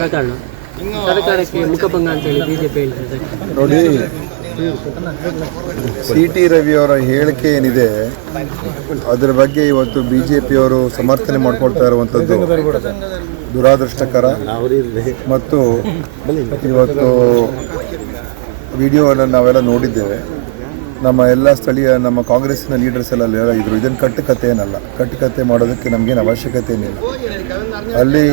ಪ್ರಕರಣ ಸರ್ಕಾರಕ್ಕೆ ಮುಖಭಂಗ ಅಂತೇಳಿ ಬಿಜೆಪಿ ಹೇಳ್ತದೆ. ನೋಡಿ, CT ರವಿಯವರ ಹೇಳಿಕೆ ಏನಿದೆ ಅದರ ಬಗ್ಗೆ ಇವತ್ತು BJPಯವರು ಸಮರ್ಥನೆ ಮಾಡ್ಕೊಳ್ತಾ ಇರುವಂಥದ್ದು ದುರಾದೃಷ್ಟಕರ. ಮತ್ತು ಇವತ್ತು ವಿಡಿಯೋವನ್ನು ನಾವೆಲ್ಲ ನೋಡಿದ್ದೇವೆ. ನಮ್ಮ ಎಲ್ಲ ಸ್ಥಳೀಯ ನಮ್ಮ ಕಾಂಗ್ರೆಸ್ಸಿನ ಲೀಡರ್ಸ್ ಎಲ್ಲ ಇದ್ರು. ಇದನ್ನು ಕಟ್ಟುಕತೆ ಏನಲ್ಲ, ಕಟ್ಟುಕತೆ ಮಾಡೋದಕ್ಕೆ ನಮಗೇನು ಅವಶ್ಯಕತೆ ಏನಿಲ್ಲ. ಅಲ್ಲಿ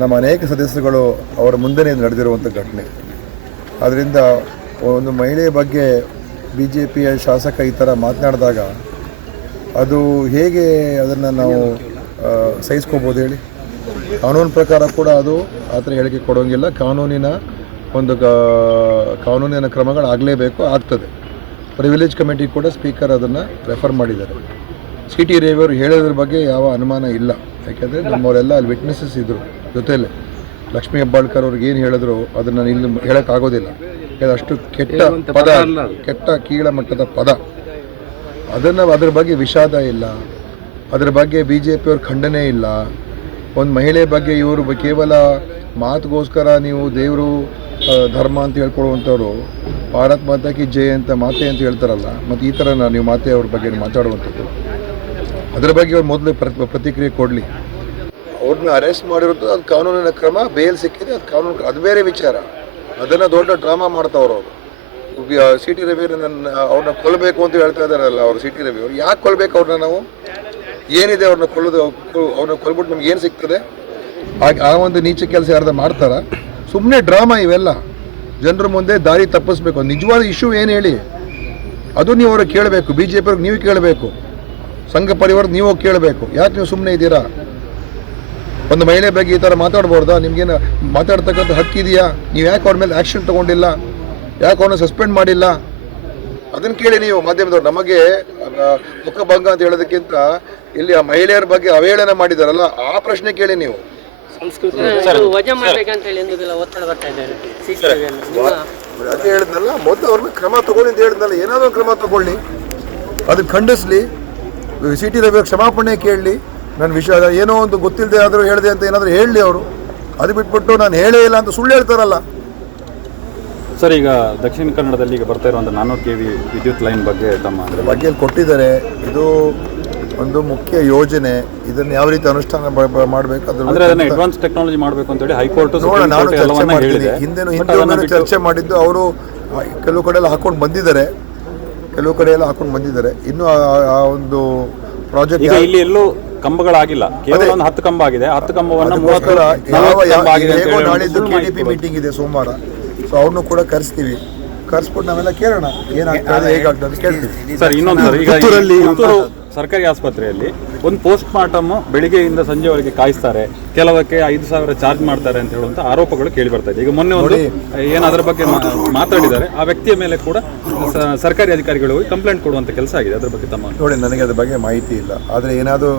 ನಮ್ಮ ಅನೇಕ ಸದಸ್ಯರುಗಳು ಅವರ ಮುಂದೆನೇ ನಡೆದಿರುವಂಥ ಘಟನೆ. ಆದ್ದರಿಂದ ಒಂದು ಮಹಿಳೆಯ ಬಗ್ಗೆ BJPಯ ಶಾಸಕ ಈ ಥರ ಮಾತನಾಡಿದಾಗ ಅದು ಹೇಗೆ ಅದನ್ನು ನಾವು ಸಹಿಸ್ಕೋಬೋದು ಹೇಳಿ? ಕಾನೂನು ಪ್ರಕಾರ ಕೂಡ ಅದು ಆ ಥರ ಹೇಳಿಕೆ ಕೊಡೋಂಗಿಲ್ಲ. ಕಾನೂನಿನ ಕ್ರಮಗಳಾಗಲೇಬೇಕು, ಆಗ್ತದೆ. ಪ್ರಿವಿಲೇಜ್ ಕಮಿಟಿ ಕೂಡ ಸ್ಪೀಕರ್ ಅದನ್ನು ರೆಫರ್ ಮಾಡಿದ್ದಾರೆ. CT ರವಿಯವರು ಹೇಳೋದ್ರ ಬಗ್ಗೆ ಯಾವ ಅನುಮಾನ ಇಲ್ಲ. ಯಾಕೆಂದರೆ ನಮ್ಮವರೆಲ್ಲ ಅಲ್ಲಿ ವಿಟ್ನೆಸಸ್ ಇದ್ದರು ಜೊತೆಯಲ್ಲೇ. ಲಕ್ಷ್ಮೀ ಹೆಬ್ಬಾಳ್ಕರ್ ಅವ್ರಿಗೆ ಏನು ಹೇಳಿದ್ರು ಅದನ್ನು ಇಲ್ಲಿ ಹೇಳೋಕ್ಕಾಗೋದಿಲ್ಲ. ಅಷ್ಟು ಕೆಟ್ಟ ಪದ, ಕೆಟ್ಟ ಕೀಳ ಮಟ್ಟದ ಪದ. ಅದರ ಬಗ್ಗೆ ವಿಷಾದ ಇಲ್ಲ, ಅದರ ಬಗ್ಗೆ BJPಯವ್ರ ಖಂಡನೆ ಇಲ್ಲ. ಒಂದು ಮಹಿಳೆ ಬಗ್ಗೆ ಇವರು ಕೇವಲ ಮಾತುಗೋಸ್ಕರ ನೀವು ದೇವರು ಧರ್ಮ ಅಂತ ಹೇಳ್ಕೊಳ್ಳುವಂಥವ್ರು ಭಾರತ್ ಮಾತಾ ಕಿ ಜಯ ಅಂತ ಮಾತೆ ಅಂತ ಹೇಳ್ತಾರಲ್ಲ, ಮತ್ತು ಈ ಥರ ನೀವು ಮಾತೆ ಅವ್ರ ಬಗ್ಗೆ ಮಾತಾಡುವಂಥದ್ದು. ಅದರ ಬಗ್ಗೆ ಅವ್ರು ಮೊದಲು ಪ್ರತಿಕ್ರಿಯೆ ಕೊಡಲಿ. ಅವ್ರನ್ನ ಅರೆಸ್ಟ್ ಮಾಡಿರೋದು ಅದು ಕಾನೂನಿನ ಕ್ರಮ, ಬೇಲ್ ಸಿಕ್ಕಿದೆ, ಅದು ಕಾನೂನು, ಅದು ಬೇರೆ ವಿಚಾರ. ಅದನ್ನು ದೊಡ್ಡ ಡ್ರಾಮಾ ಮಾಡ್ತಾವ್ರು ಅವರು. CT ರವಿಯವ್ರನ್ನ ಅವ್ರನ್ನ ಕೊಲ್ಲಬೇಕು ಅಂತ ಹೇಳ್ತಾ ಇದ್ದಾರಲ್ಲ ಅವರು. CT ರವಿಯವ್ರು ಯಾಕೆ ಕೊಲ್ಲಬೇಕು ಅವ್ರನ್ನ? ನಾವು ಏನಿದೆ ಅವ್ರನ್ನ ಅವ್ರನ್ನ ಕೊಲ್ಬಿಟ್ಟು ನಮ್ಗೆ ಏನು ಸಿಗ್ತದೆ? ಆ ಒಂದು ನೀಚ ಕೆಲಸ ಯಾರ್ದ ಮಾಡ್ತಾರ? ಸುಮ್ಮನೆ ಡ್ರಾಮಾ ಇವೆಲ್ಲ. ಜನರ ಮುಂದೆ ದಾರಿ ತಪ್ಪಿಸ್ಬೇಕು. ನಿಜವಾದ ಇಶ್ಯೂ ಏನು ಹೇಳಿ, ಅದು ನೀವು ಅವ್ರಿಗೆ ಕೇಳಬೇಕು. BJPಯವ್ರಿಗೆ ನೀವು ಕೇಳಬೇಕು, ಸಂಘ ಪರಿವಾರದ ನೀವು ಕೇಳಬೇಕು. ಯಾಕೆ ನೀವು ಸುಮ್ಮನೆ ಇದ್ದೀರಾ? ಒಂದು ಮಹಿಳೆ ಬಗ್ಗೆ ಈ ಥರ ಮಾತಾಡ್ಬೋರ್ದಾ? ನಿಮ್ಗೇನು ಮಾತಾಡ್ತಕ್ಕಂಥ ಹಕ್ಕಿದೆಯಾ? ನೀವು ಯಾಕೆ ಅವ್ರ ಮೇಲೆ ಆ್ಯಕ್ಷನ್ ತೊಗೊಂಡಿಲ್ಲ? ಯಾಕೆ ಅವ್ರನ್ನ ಸಸ್ಪೆಂಡ್ ಮಾಡಿಲ್ಲ? ಅದನ್ನು ಕೇಳಿ ನೀವು ಮಾಧ್ಯಮದವ್ರು. ನಮಗೆ ಮುಖಭಂಗ ಅಂತ ಹೇಳೋದಕ್ಕಿಂತ ಇಲ್ಲಿ ಆ ಮಹಿಳೆಯರ ಬಗ್ಗೆ ಅವಹೇಳನ ಮಾಡಿದಾರಲ್ಲ, ಆ ಪ್ರಶ್ನೆ ಕೇಳಿ ನೀವು. ಅದೇ ಹೇಳಿದ್ನಲ್ಲ, ಮೊದಲು ಅವ್ರ ಮೇಲೆ ಕ್ರಮ ತಗೊಳ್ಳಿ ಅಂತ ಹೇಳಿದ್ನಲ್ಲ. ಏನಾದರೂ ಕ್ರಮ ತಗೊಳ್ಳಿ, ಅದನ್ನು ಖಂಡಿಸ್ಲಿ. CT ರವಿಯವ್ರ ಕ್ಷಮಾಪಣೆ ಕೇಳಲಿ. ನನ್ನ ವಿಷಯ ಏನೋ ಒಂದು ಗೊತ್ತಿಲ್ಲದೆ ಆದರೂ ಹೇಳಿದೆ ಅಂತ ಏನಾದರೂ ಹೇಳಲಿ ಅವರು. ಅದು ಬಿಟ್ಬಿಟ್ಟು ನಾನು ಹೇಳೇ ಇಲ್ಲ ಅಂತ ಸುಳ್ಳು ಹೇಳ್ತಾರಲ್ಲ. ಸರ್, ಈಗ ದಕ್ಷಿಣ ಕನ್ನಡದಲ್ಲಿ ಈಗ ಬರ್ತಾ ಇರುವಂಥ 400 kV ವಿದ್ಯುತ್ ಲೈನ್ ಬಗ್ಗೆ ತಮ್ಮ ಬಗ್ಗೆ ಕೊಟ್ಟಿದ್ದಾರೆ. ಇದು ಒಂದು ಮುಖ್ಯ ಯೋಜನೆ. ಇದನ್ನು ಯಾವ ರೀತಿ ಅನುಷ್ಠಾನ ಮಾಡಬೇಕು ಅದನ್ನು ಅಡ್ವಾನ್ಸ್ ಟೆಕ್ನಾಲಜಿ ಮಾಡಬೇಕು ಅಂತೇಳಿ ಹೈಕೋರ್ಟ್ ನಾನು ಚರ್ಚೆ ಮಾಡ್ತೀನಿ. ಹಿಂದೆ ಚರ್ಚೆ ಮಾಡಿದ್ದು ಅವರು ಕೆಲವು ಕಡೆ ಎಲ್ಲ ಹಾಕೊಂಡು ಬಂದಿದ್ದಾರೆ. ಇನ್ನೂ ಆ ಒಂದು ಪ್ರಾಜೆಕ್ಟ್ ಇಲ್ಲಿ ಎಲ್ಲೂ ಕಂಬಗಳಾಗಿಲ್ಲ, ಕೇವಲ ಒಂದು 10 ಕಂಬ ಆಗಿದೆ. 10 ಕಂಬವನ್ನು ನಾಳಿದ್ದು KDP ಮೀಟಿಂಗ್ ಇದೆ ಸೋಮವಾರ. ಸೊ ಅವ್ರನ್ನೂ ಕೂಡ ಕರೆಸ್ಬಿಟ್ಟು ನಾವೆಲ್ಲ ಕೇಳೋಣ ಏನಾಗ್ತದೆ, ಹೇಗಾಗ್ತದೆ ಕೇಳ್ತೀವಿ. ಸರ್, ಇನ್ನೊಂದು ಈಗ ಪುತ್ತೂರು ಸರ್ಕಾರಿ ಆಸ್ಪತ್ರೆಯಲ್ಲಿ ಒಂದು ಪೋಸ್ಟ್ ಮಾರ್ಟಮ್ ಬೆಳಿಗ್ಗೆಯಿಂದ ಸಂಜೆವರೆಗೆ ಕಾಯಿಸ್ತಾರೆ, ಕೆಲವಕ್ಕೆ 5,000 ಚಾರ್ಜ್ ಮಾಡ್ತಾರೆ ಅಂತ ಹೇಳುವಂಥ ಆರೋಪಗಳು ಕೇಳಿ ಬರ್ತಾ ಇದೆ. ಈಗ ಮೊನ್ನೆ ಒಂದು ಏನು ಅದರ ಬಗ್ಗೆ ಮಾತಾಡಿದ್ದಾರೆ, ಆ ವ್ಯಕ್ತಿಯ ಮೇಲೆ ಕೂಡ ಸರ್ಕಾರಿ ಅಧಿಕಾರಿಗಳು ಹೋಗಿ ಕಂಪ್ಲೇಂಟ್ ಕೊಡುವಂಥ ಕೆಲಸ ಆಗಿದೆ. ಅದ್ರ ಬಗ್ಗೆ ತಮ್ಮ ನೋಡಿ, ನನಗೆ ಅದ್ರ ಬಗ್ಗೆ ಮಾಹಿತಿ ಇಲ್ಲ. ಆದರೆ ಏನಾದರೂ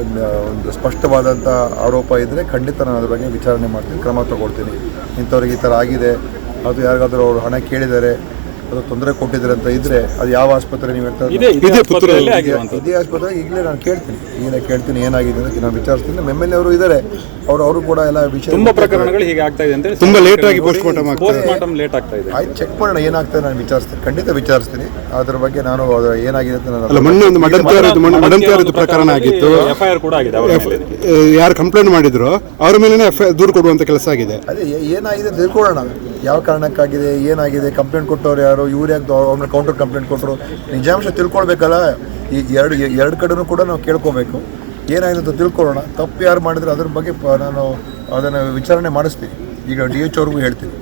ಒಂದು ಸ್ಪಷ್ಟವಾದಂಥ ಆರೋಪ ಇದ್ದರೆ ಖಂಡಿತ ನಾನು ಅದ್ರ ಬಗ್ಗೆ ವಿಚಾರಣೆ ಮಾಡ್ತೀನಿ, ಕ್ರಮ ತಗೊಳ್ತೀನಿ. ಇಂಥವ್ರಿಗೆ ಈ ಥರ ಆಗಿದೆ, ಅದು ಯಾರಿಗಾದರೂ ಅವರು ಹಣ ಕೇಳಿದ್ದಾರೆ, ಅದು ತೊಂದರೆ ಕೊಟ್ಟಿದ್ದಾರೆ ಅಂತ ಇದ್ದರೆ ಅದು ಯಾವ ಆಸ್ಪತ್ರೆ ನೀವು ಹೇಳ್ತಾರೆ? ಇದೇ ಆಸ್ಪತ್ರೆ. ಈಗಲೇ ನಾನು ಕೇಳ್ತೀನಿ ಏನಾಗಿದೆ ಅಂತ ನಾನು ವಿಚಾರಿಸ್ತೀನಿ. MLA ಅವರು ಇದ್ದಾರೆ, ಅವರು ಕೂಡ ಎಲ್ಲ ವಿಷಯ ತುಂಬ ಪ್ರಕರಣಗಳು ಹೀಗೆ ಆಗ್ತಾ ಇದೆ ಅಂತ ತುಂಬ ಲೇಟ್ ಆಗಿ ಪೋಸ್ಟ್ ಮಾರ್ಟಮ್ ಲೇಟ್ ಆಗ್ತಾ ಇದೆ. ಆಯ್ತು, ಚೆಕ್ ಮಾಡೋಣ ಏನಾಗ್ತದೆ. ನಾನು ವಿಚಾರಿಸ್ತೀನಿ, ಖಂಡಿತ ವಿಚಾರಿಸ್ತೀನಿ. ಅದ್ರ ಬಗ್ಗೆ ನಾನು ಏನಾಗಿದೆ ಅಂತ ನಾನು ಮೊನ್ನೆ ಒಂದು ಮಡಂತ್ಯಾರದ್ದು ಪ್ರಕರಣ ಆಗಿತ್ತು, FIR ಕೂಡ ಆಗಿದೆ. ಯಾರು ಕಂಪ್ಲೇಂಟ್ ಮಾಡಿದ್ರು ಅವ್ರ ಮೇಲೆ ದೂರು ಕೊಡುವಂತ ಕೆಲಸ ಆಗಿದೆ. ಅದೇ ಏನಾಗಿದೆ ತಿಳ್ಕೊಳ್ಳೋಣ, ಯಾವ ಕಾರಣಕ್ಕಾಗಿದೆ, ಏನಾಗಿದೆ, ಕಂಪ್ಲೇಂಟ್ ಕೊಟ್ಟವ್ರು ಯಾರು, ಇವ್ರು ಯಾಕೆ ಅವ್ರನ್ನ ಕೌಂಟರ್ ಕಂಪ್ಲೇಂಟ್ ಕೊಟ್ಟರು, ನಿಜಾಂಶ ತಿಳ್ಕೊಳ್ಬೇಕಲ್ಲ. ಈ ಎರಡು ಕಡೆನೂ ಕೂಡ ನಾವು ಕೇಳ್ಕೋಬೇಕು, ಏನಾಗಿದೆ ಅಂತ ತಿಳ್ಕೊಳ್ಳೋಣ. ತಪ್ಪು ಯಾರು ಮಾಡಿದ್ರೆ ಅದ್ರ ಬಗ್ಗೆ ನಾನು ಅದನ್ನು ವಿಚಾರಣೆ ಮಾಡಿಸ್ತೀನಿ. ಈಗ DH ಅವ್ರಿಗೂ ಹೇಳ್ತೀನಿ.